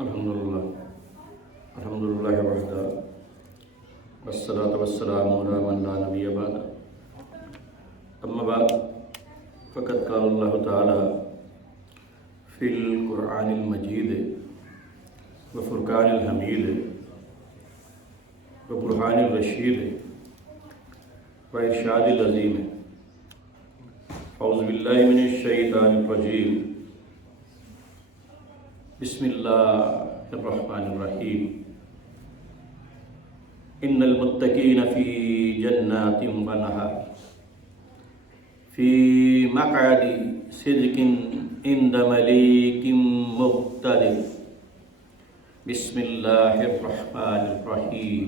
الحمدللہ وحدہ والصلاة والسلام علی من لا نبی بعد اما بعد فقد قال اللہ تعالی فی القرآن المجید وفرقان الحمید وبرہان الرشید وارشاد العظیم اعوذ باللہ من الشیطان الرجیم بسم اللہ الرحمن الرحیم ان المتقین فی جنات ونہر فی مقعد صدق عند ملیک مقتدر بسم اللہ الرحمن الرحیم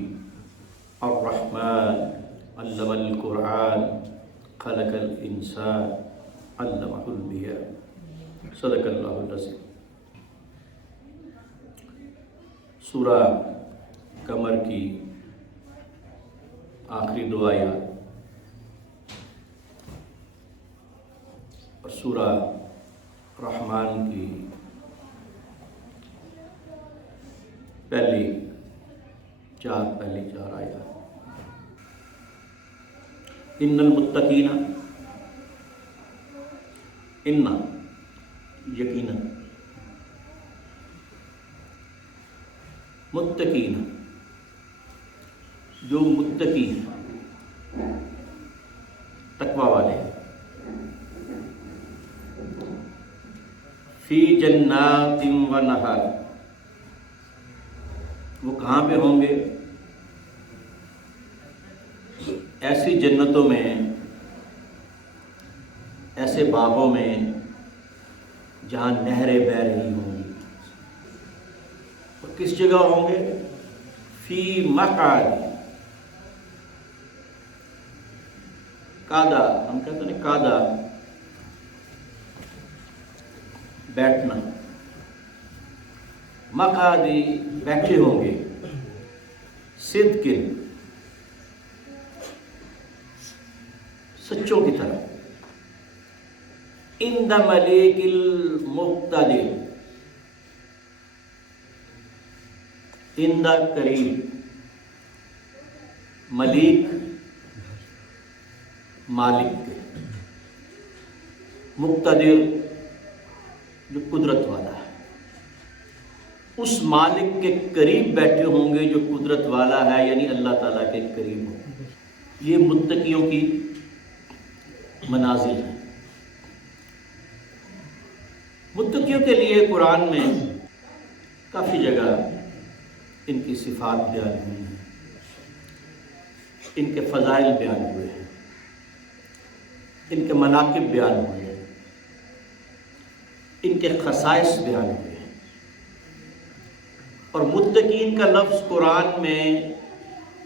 الرحمن علم القرآن خلق الانسان علمہ البیان صدق اللہ العظیم۔ سورہ قمر کی آخری دو آیات اور سورہ رحمان کی پہلی چار آیات۔ ان المتقین، ان یقینا، متقین جو متقی ہیں، تقوی والے، فی جنات و نہر، وہ کہاں پہ ہوں گے؟ ایسی جنتوں میں، ایسے باغوں میں جہاں نہریں بہہ رہی ہوں گی۔ اور کس جگہ ہوں گے؟ فی مقعد، قعدہ، ہم کہتے ہیں قعدہ بیٹھنا، مقعد بیٹھے ہوں گے، صدق سچوں کی طرح، عند ملیک المقتدر، عند قریب، ملیک مالک کے، مقتدر جو قدرت والا ہے، اس مالک کے قریب بیٹھے ہوں گے جو قدرت والا ہے، یعنی اللہ تعالیٰ کے قریب ہوں گے۔ یہ متقیوں کی منازل ہے۔ متقیوں کے لیے قرآن میں کافی جگہ ان کی صفات بیان ہوئی ہیں، ان کے فضائل بیان ہوئے ہیں، ان کے مناقب بیان ہوئے ہیں، ان کے خصائص بیان ہوئے ہیں۔ اور متقین کا لفظ قرآن میں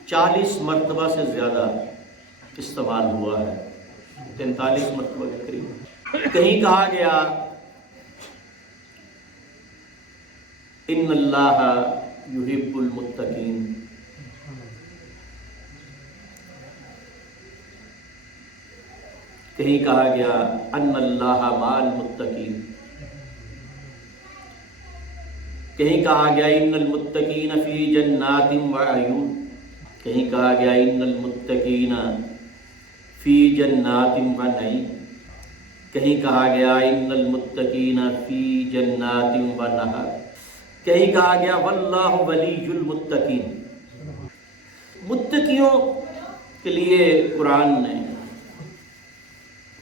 40 مرتبہ سے زیادہ استعمال ہوا ہے، 43 مرتبہ کے قریب۔ کہیں کہا گیا ان اللہ یحب المتقین، کہیں کہا گیا ان اللہ مع المتقین، کہیں کہا گیا ان المتقین فی جنات وعیون، کہیں کہا گیا ان المتقین فی جنات ونعیم، کہیں کہا گیا ان المتقین فی جنات ونہر، کہیں کہا گیا واللہ ولی المتقین۔ متقیوں کے لیے قرآن نے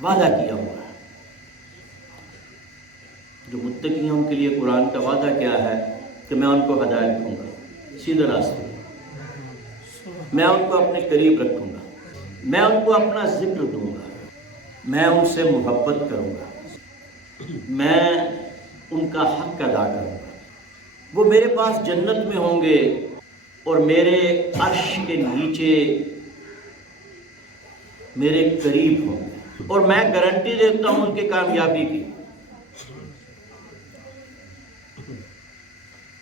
وعدہ کیا ہوا ہے۔ جو متقیوں کے لیے قرآن کا وعدہ کیا ہے کہ میں ان کو ہدایت دوں گا، سیدھے راستے، میں ان کو اپنے قریب رکھوں گا، میں ان کو اپنا ذکر دوں گا، میں ان سے محبت کروں گا، میں ان کا حق ادا کروں گا۔ وہ میرے پاس جنت میں ہوں گے اور میرے عرش کے نیچے میرے قریب ہوں گے، اور میں گارنٹی دیتا ہوں ان کی کامیابی کی۔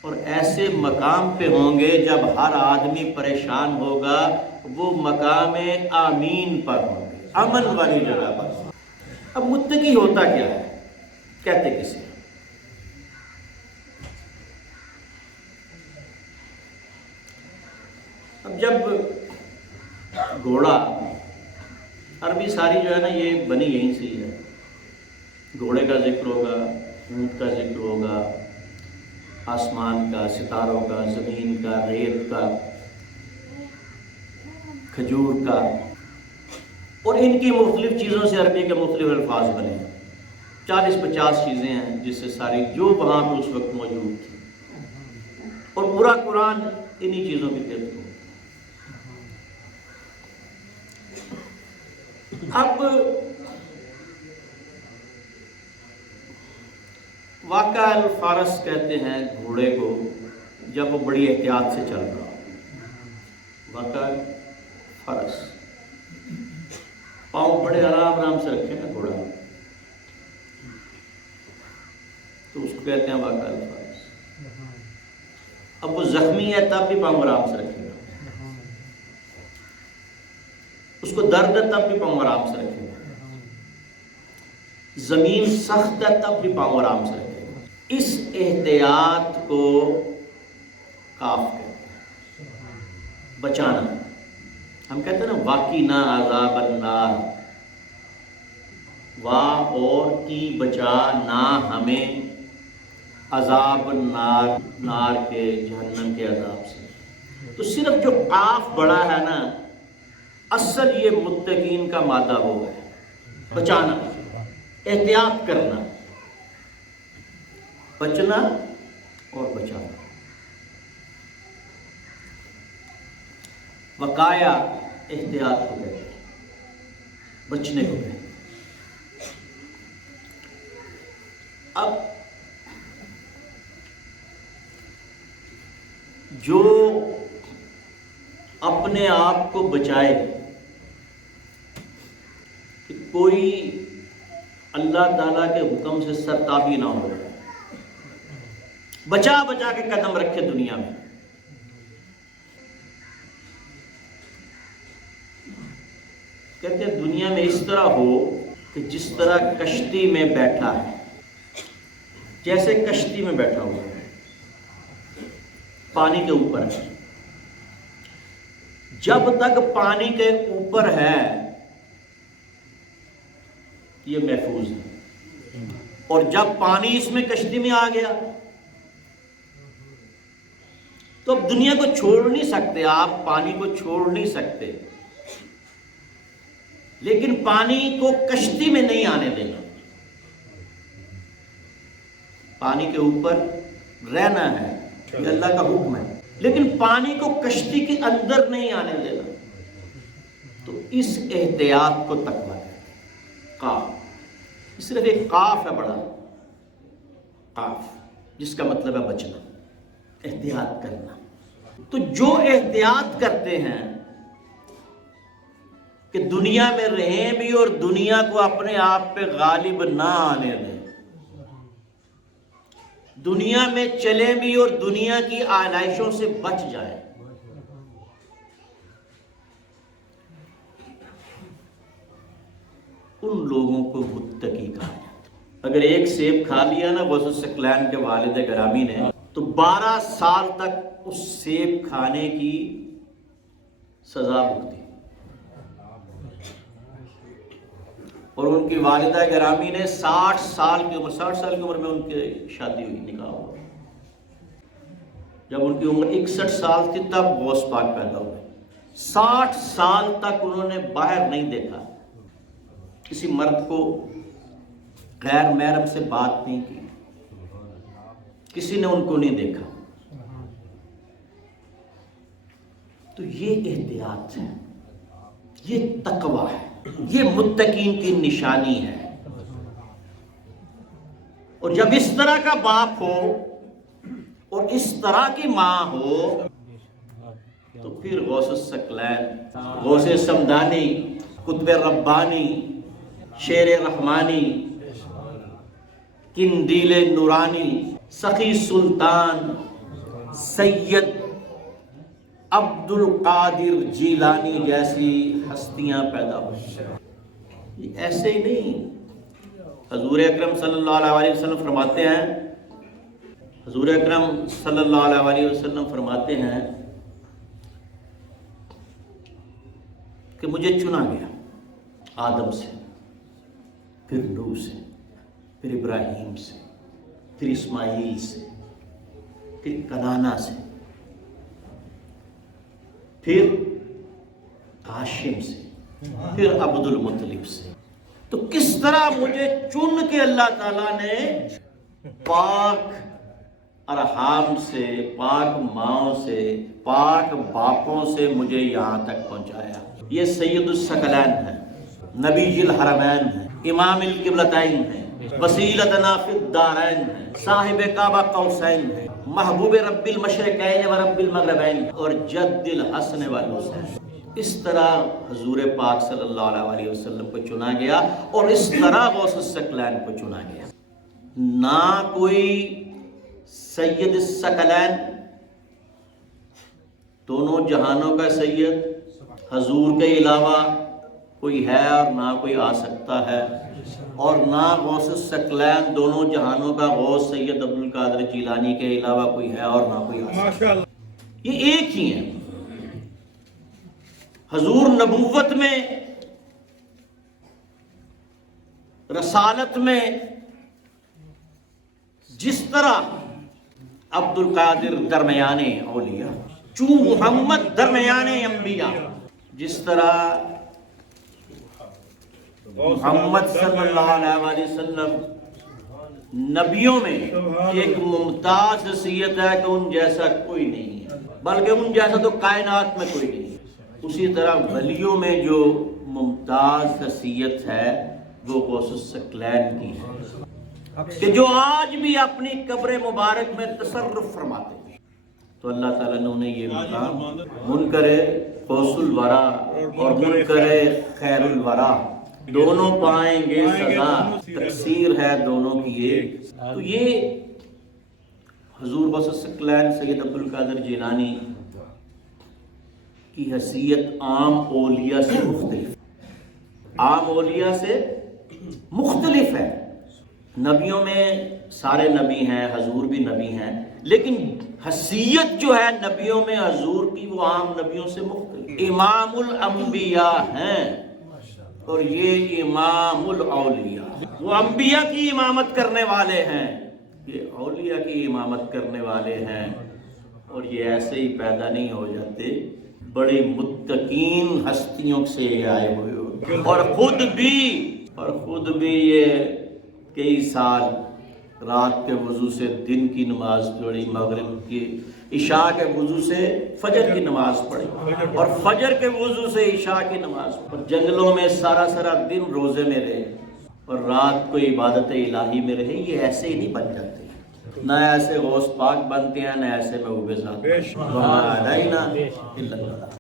اور ایسے مقام پہ ہوں گے جب ہر آدمی پریشان ہوگا، وہ مقام آمین پر ہوں گے، امن والی جگہ پر۔ اب متقی ہوتا کیا ہے؟ کہتے کسے؟ جب گھوڑا، عربی ساری جو ہے نا یہ بنی یہیں سے ہی ہے، گھوڑے کا ذکر ہوگا، اونٹ کا ذکر ہوگا، آسمان کا، ستاروں کا، زمین کا، ریت کا، کھجور کا، اور ان کی مختلف چیزوں سے عربی کے مختلف الفاظ بنے ہیں۔ 40-50 چیزیں ہیں جس سے ساری جو وہاں پہ اس وقت موجود تھی، اور پورا قرآن انہی چیزوں کے تحت ہو۔ اب واقع الفارس کہتے ہیں گھوڑے کو جب وہ بڑی احتیاط سے چل رہا ہو، واقع فرس، پاؤں بڑے آرام سے رکھے نا گھوڑا، تو اس کو کہتے ہیں واقع الفارس۔ اب وہ زخمی ہے تب بھی پاؤں آرام سے رکھے گا، اس کو درد ہے تب بھی پاؤں آرام سے رکھے گا، زمین سخت ہے تب بھی پاؤں آرام سے رکھے گا۔ اس احتیاط کو کاف کہتے ہیں، بچانا۔ ہم کہتے ہیں نا واقینا عذاب النار، وا اور کی بچا نہ ہمیں عذاب النار، نار کے، جہنم کے عذاب سے۔ تو صرف جو قاف بڑا ہے نا، اصل یہ متقین کا مادہ وہ ہے، بچانا، احتیاط کرنا، بچنا اور بچانا۔ وقایا احتیاط کو کہتے ہیں، بچنے کو کہتے ہیں۔ اب جو اپنے آپ کو بچائے کہ کوئی اللہ تعالیٰ کے حکم سے سرتابی نہ ہو، بچا بچا کے قدم رکھے دنیا میں، کہتے ہیں دنیا میں اس طرح ہو کہ جس طرح کشتی میں بیٹھا ہے، جیسے کشتی میں بیٹھا ہوا ہے، پانی کے اوپر ہے، جب تک پانی کے اوپر ہے یہ محفوظ ہے، اور جب پانی اس میں کشتی میں آ گیا تو اب دنیا کو چھوڑ نہیں سکتے، آپ پانی کو چھوڑ نہیں سکتے، لیکن پانی کو کشتی میں نہیں آنے دینا، پانی کے اوپر رہنا ہے، یہ اللہ کا حکم ہے، لیکن پانی کو کشتی کے اندر نہیں آنے دینا۔ تو اس احتیاط کو تقویٰ ہے، قاف، صرف ایک قاف ہے بڑا، قاف، جس کا مطلب ہے بچنا، احتیاط کرنا۔ تو جو احتیاط کرتے ہیں کہ دنیا میں رہیں بھی اور دنیا کو اپنے آپ پہ غالب نہ آنے دیں، دنیا میں چلیں بھی اور دنیا کی آلائشوں سے بچ جائیں، ان لوگوں کو متقی کہا جاتا ہے۔ اگر ایک سیب کھا لیا نا غوث ثقلین کے والد گرامی نے، تو 12 سال تک اس سیب کھانے کی سزا بھگتی، اور ان کی والدہ گرامی نے 60 سال کی عمر میں ان کی شادی ہوئی، نکاح ہوا۔ جب ان کی عمر 61 سال تھی تب غوث پاک پیدا ہوئے۔ 60 سال تک انہوں نے باہر نہیں دیکھا، کسی مرد کو غیر محرم سے بات نہیں کی، کسی نے ان کو نہیں دیکھا۔ تو یہ احتیاط ہے، یہ تقویٰ ہے، یہ متقین کی نشانی ہے۔ اور جب اس طرح کا باپ ہو اور اس طرح کی ماں ہو تو پھر غوث الثقلین، غوث سمدانی، قطب ربانی، شیر رحمانی، قندیل نورانی، سخی سلطان، سید عبد القادر جیلانی جیسی ہستیاں پیدا ہوئی۔ ایسے ہی نہیں، حضور اکرم صلی اللہ علیہ وسلم فرماتے ہیں، حضور اکرم صلی اللہ علیہ وسلم فرماتے ہیں مجھے چنا گیا آدم سے، پھر نوح سے، پھر ابراہیم سے، پھر اسماعیل سے، پھر کنانا سے، پھر ہاشم سے، پھر عبد المطلب سے۔ تو کس طرح مجھے چن کے اللہ تعالیٰ نے پاک ارحام سے، پاک ماؤں سے، پاک باپوں سے مجھے یہاں تک پہنچایا۔ یہ سید الثقلین ہے، نبی الحرمین ہے، امام القبلتین ہے، وسیلتنا فی الدارین ہے، صاحب کعبہ قوسین ہے، محبوب رب المشرقین و رب المغربین اور جد الحسن والحسین۔ اس طرح حضور پاک صلی اللہ علیہ وسلم کو چنا گیا، اور اس طرح غوث الثقلین کو چنا گیا۔ نہ کوئی سید الثقلین، دونوں جہانوں کا سید حضور کے علاوہ کوئی ہے اور نہ کوئی آ سکتا ہے، اور نہ غوث الثقلین دونوں جہانوں کا غوث سید عبد القادر جیلانی کے علاوہ کوئی ہے اور نہ کوئی آ سکتا ہے۔ یہ ایک ہی ہے۔ حضور نبوت میں، رسالت میں جس طرح عبد القادر درمیان اولیاء، چوں محمد درمیان انبیاء، جس طرح محمد صلی اللہ علیہ وسلم نبیوں میں ایک ممتاز حیثیت ہے کہ ان جیسا کوئی نہیں ہے، بلکہ ان جیسا تو کائنات میں کوئی نہیں ہے، اسی طرح ولیوں میں جو ممتاز حیثیت ہے وہ غوث الثقلین کی ہے، کہ جو آج بھی اپنی قبر مبارک میں تصرف فرماتے ہیں۔ تو اللہ تعالیٰ نے انہیں یہ مقام منکر غوث الورا اور منکر خیر الورا دونوں پائیں گے سزا، تقصیر ہے دونوں کی ایک۔ تو یہ حضور غوث الثقلین سید عبد القادر جیلانی کی حیثیت عام اولیاء سے مختلف، عام اولیاء سے مختلف ہے۔ نبیوں میں سارے نبی ہیں، حضور بھی نبی ہیں، لیکن حیثیت جو ہے نبیوں میں حضور کی وہ عام نبیوں سے مختلف۔ امام الانبیاء ہیں اور یہ امام الاولیاء، وہ انبیاء کی امامت کرنے والے ہیں، یہ اولیاء کی امامت کرنے والے ہیں، اور یہ ایسے ہی پیدا نہیں ہو جاتے، بڑی متقین ہستیوں سے آئے ہوئے ہوتے، اور خود بھی یہ کئی سال رات کے وضو سے دن کی نماز پڑھی، مغرب کی، عشاء کے وضو سے فجر کی نماز پڑھی، اور فجر کے وضو سے عشاء کی نماز پڑھی، جنگلوں میں سارا دن روزے میں رہے اور رات کو عبادت الہی میں رہے۔ یہ ایسے ہی نہیں بن جاتے، نہ ایسے غوث پاک بنتے ہیں، نہ ایسے محبوب ذات۔